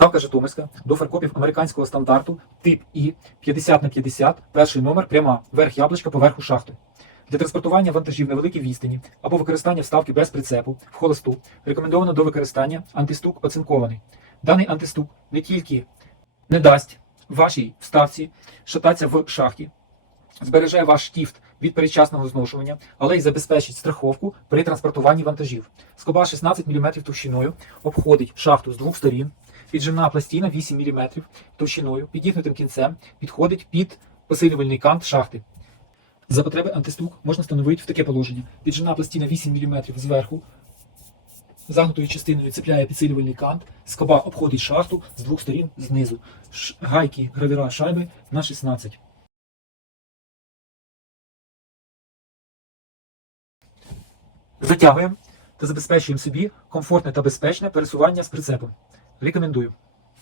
Ставка Житомирська до фаркопів американського стандарту тип І 50 на 50, перший номер, пряма, верх яблучка поверху шахти. Для транспортування вантажів на великій відстані або використання вставки без прицепу в холосту рекомендовано до використання антистук оцинкований. Даний антистук не тільки не дасть вашій вставці шататися в шахті, збереже ваш штіфт від передчасного зношування, але й забезпечить страховку при транспортуванні вантажів. Скоба 16 мм товщиною обходить шахту з двох сторін. Піджимна пластина 8 мм товщиною, підігнутим кінцем підходить під посилювальний кант шахти. За потреби антистук можна встановити в таке положення. Піджимна пластина 8 мм зверху, загнутою частиною цепляє підсилювальний кант, скоба обходить шахту з двох сторін знизу. Гайки гравіра шайби на 16. Затягуємо та забезпечуємо собі комфортне та безпечне пересування з прицепом. Рекомендую.